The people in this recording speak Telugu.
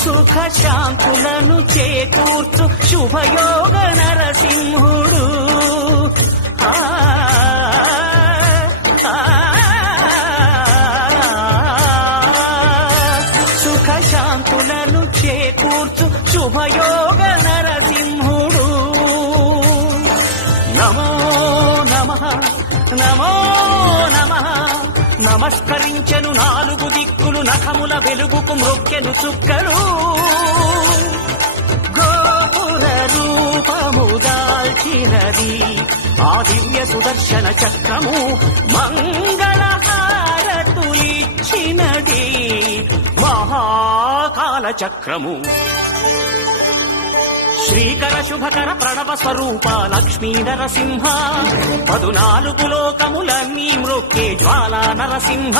సుఖ శాంతులను చేకూర్చు శుభయోగ నరసింహుడు. సుఖ శాంతులను చేకూర్చు శుభయోగ నరసింహుడు. నమో నమః నమో నమః. నమస్కరించెను నాలుగు దిక్కులు, నఖముల వెలుగుకు మ్రొక్కెను చుక్కలు. గోపుర రూపము దాల్చినది ఆ దివ్య సుదర్శన చక్రము, మంగళహారతులిచ్చినది మహాకాల చక్రము. శ్రీకర శుభకర ప్రణవ స్వరూప లక్ష్మీ నరసింహ, 14 లోకములన్నీ మ్రొక్కే జ్వాలా నరసింహ.